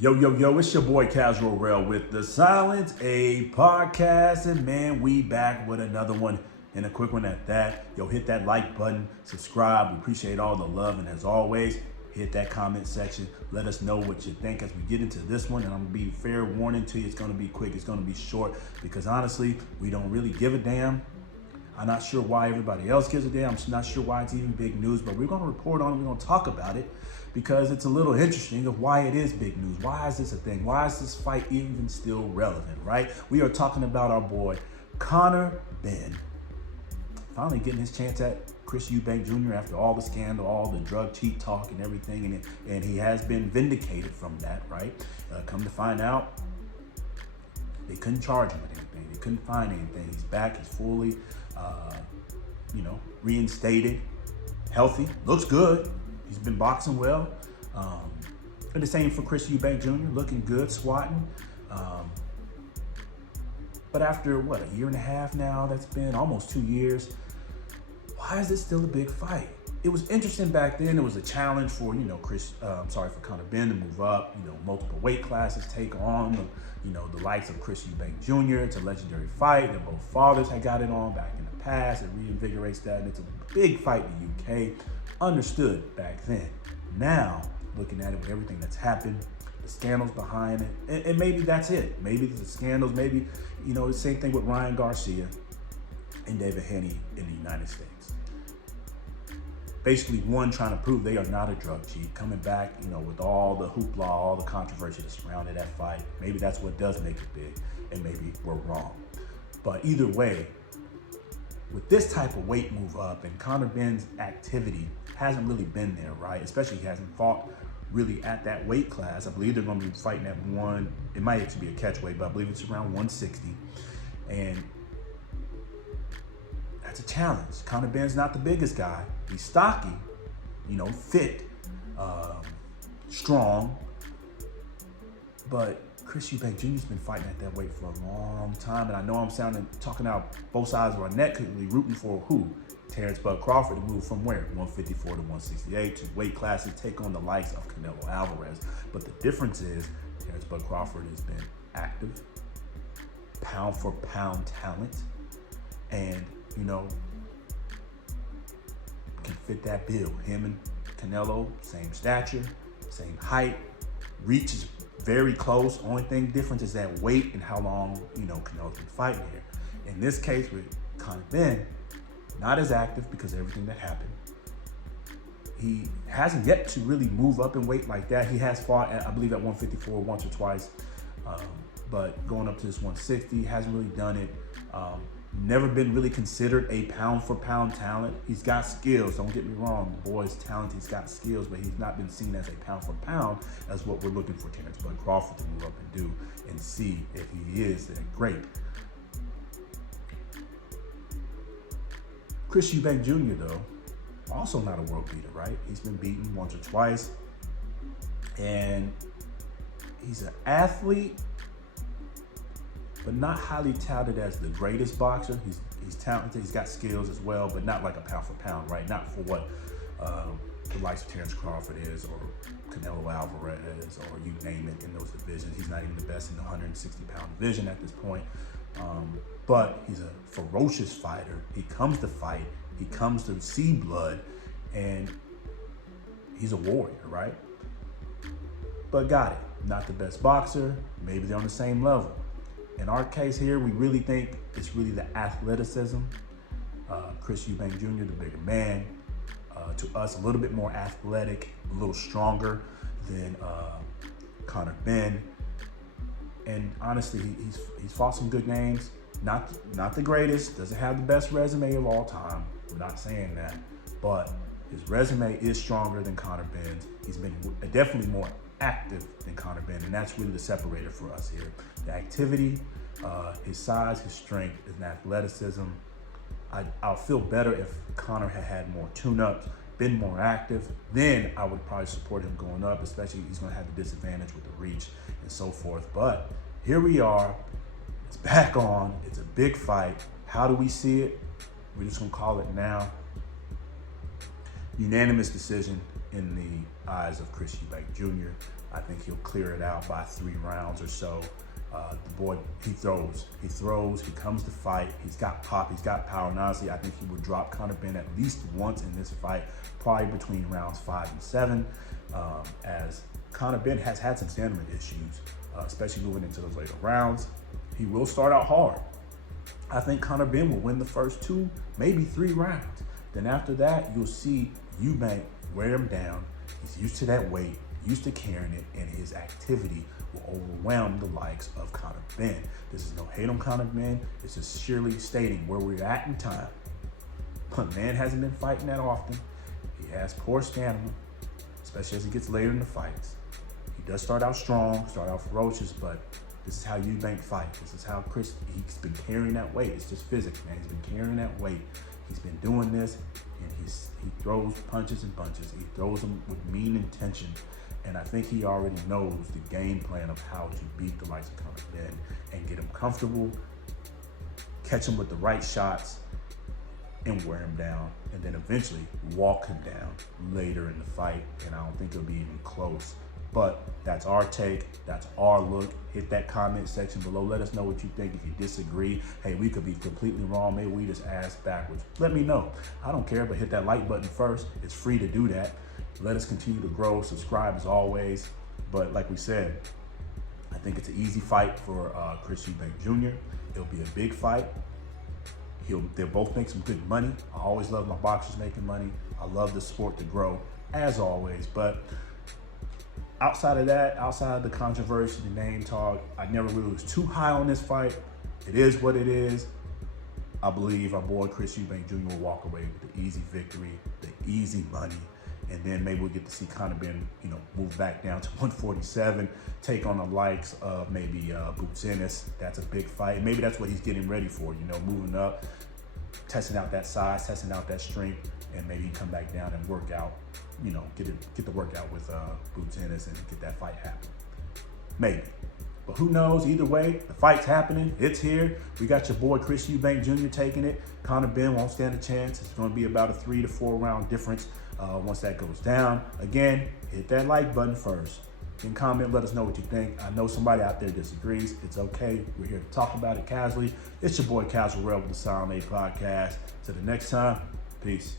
Yo, yo, yo, it's your boy Casual Rail with the Silence A podcast. And man, we back with another one and a quick one at that. Yo, hit that like button, subscribe. We appreciate all the love. And as always, hit that comment section. Let us know what you think as we get into this one. And I'm going to be fair warning to you. It's going to be quick. It's going to be short because honestly, we don't really give a damn. I'm not sure why everybody else gives a damn. I'm not sure why it's even big news, but we're going to report on it. We're going to talk about it because it's a little interesting of why it is big news. Why is this a thing? Why is this fight even still relevant, right? We are talking about our boy, Conor Benn, finally getting his chance at Chris Eubank Jr. after all the scandal, all the drug cheat talk and everything, and he has been vindicated from that, right? Come to find out, they couldn't charge him with anything. They couldn't find anything. He's back. He's fully, reinstated, healthy, looks good. He's been boxing well. And the same for Chris Eubank Jr., looking good, swatting. But after, a year and a half now, that's been almost 2 years, why is this still a big fight? It was interesting back then. It was a challenge for, for Conor Benn to move up, multiple weight classes, take on, the likes of Chris Eubank Jr. It's a legendary fight, and both fathers had got it on back in the past. It reinvigorates that, and it's a big fight in the UK. Understood back then. Now, looking at it with everything that's happened, the scandals behind it, and maybe that's it. Maybe the scandals, maybe, the same thing with Ryan Garcia and David Haney in the United States. Basically, one trying to prove they are not a drug cheat, coming back, with all the hoopla, all the controversy that surrounded that fight. Maybe that's what does make it big, and maybe we're wrong. But either way, with this type of weight move up, and Conor Benn's activity hasn't really been there, right? Especially he hasn't fought really at that weight class. I believe they're going to be fighting at it might actually be a catch weight, but I believe it's around 160. And that's a challenge. Conor Benn's not the biggest guy. He's stocky, fit, strong. But Chris Eubank Jr.'s been fighting at that weight for a long time. And I know I'm talking out both sides of our neck, rooting for who? Terrence Bud Crawford to move from where? 154 to 168 to weight classes, take on the likes of Canelo Alvarez. But the difference is Terrence Bud Crawford has been active, pound for pound talent, and, can fit that bill. Him and Canelo, same stature, same height, reach is very close. Only thing difference is that weight and how long, Canelo's been fighting here. In this case with Conor Benn, not as active because of everything that happened. He hasn't yet to really move up in weight like that. He has fought at, I believe, at 154 once or twice, but going up to this 160, hasn't really done it. Never been really considered a pound for pound talent. He's got skills, don't get me wrong. The boy's talented, he's got skills, but he's not been seen as a pound for pound as what we're looking for Terrence Bud Crawford to move up and do and see if he is then great. Chris Eubank Jr., though, also not a world beater, right? He's been beaten once or twice, and he's an athlete, but not highly touted as the greatest boxer. He's talented, he's got skills as well, but not like a pound for pound, right? Not for what the likes of Terrence Crawford is, or Canelo Alvarez, or you name it in those divisions. He's not even the best in the 160-pound division at this point. But he's a ferocious fighter. He comes to fight. He comes to see blood, and he's a warrior, right? But got it. Not the best boxer. Maybe they're on the same level. In our case here, we really think it's really the athleticism. Chris Eubank Jr., the bigger man, to us a little bit more athletic, a little stronger than Conor Benn. And honestly, he's fought some good names. Not the greatest, doesn't have the best resume of all time. I'm not saying that, but his resume is stronger than Conor Benn's. He's been definitely more active than Conor Benn, and that's really the separator for us here. The activity, his size, his strength, his athleticism. I'll feel better if Conor had more tune-ups, been more active. Then I would probably support him going up, especially he's going to have the disadvantage with the reach and so forth. But here we are. It's back on. It's a big fight. How do we see it? We're just going to call it now. Unanimous decision in the eyes of Chris Eubank Jr. I think he'll clear it out by 3 rounds or so. The boy, he throws, he comes to fight, he's got pop, he's got power, and honestly, I think he would drop Conor Benn at least once in this fight, probably between rounds 5 and 7, as Conor Benn has had some stamina issues, especially moving into those later rounds. He will start out hard. I think Conor Benn will win the first 2, maybe 3 rounds. Then after that, you'll see Eubank wear him down. He's used to that weight, used to carrying it, and his activity will overwhelm the likes of Conor Benn. This is no hate on Conor Benn. It's just sheerly stating where we're at in time. But man hasn't been fighting that often. He has poor stamina, especially as he gets later in the fights. He does start out strong, start out ferocious, but this is how Eubank fights. This is how he's been carrying that weight. It's just physics, man. He's been carrying that weight. He's been doing this, and he throws punches and bunches. He throws them with mean intention. And I think he already knows the game plan of how to beat the likes of Conor Benn and get him comfortable, catch him with the right shots, and wear him down, and then eventually walk him down later in the fight. And I don't think it'll be even close. But that's our take. That's our look. Hit that comment section below. Let us know what you think. If you disagree, hey, we could be completely wrong. Maybe we just asked backwards. Let me know. I don't care, but hit that like button first. It's free to do that. Let us continue to grow. Subscribe as always. But like we said, I think it's an easy fight for Chris Eubank Jr. It'll be a big fight. They'll both make some good money. I always love my boxers making money. I love the sport to grow, as always. But outside of that, outside of the controversy, the name talk, I never really was too high on this fight. It is what it is. I believe our boy Chris Eubank Jr. will walk away with the easy victory, the easy money, and then maybe we'll get to see Conor Benn, move back down to 147, take on the likes of maybe Boots Ennis. That's a big fight. Maybe that's what he's getting ready for, moving up, testing out that size, testing out that strength, and maybe he come back down and work out, get the workout with Boots Ennis and get that fight happen. Maybe. But who knows? Either way, the fight's happening. It's here. We got your boy Chris Eubank Jr. taking it. Conor Benn won't stand a chance. It's going to be about a 3 to 4 round difference once that goes down. Again, hit that like button first. And comment, let us know what you think. I know somebody out there disagrees. It's okay. We're here to talk about it casually. It's your boy Casual Rebel with the Silent A Podcast. Till the next time, peace.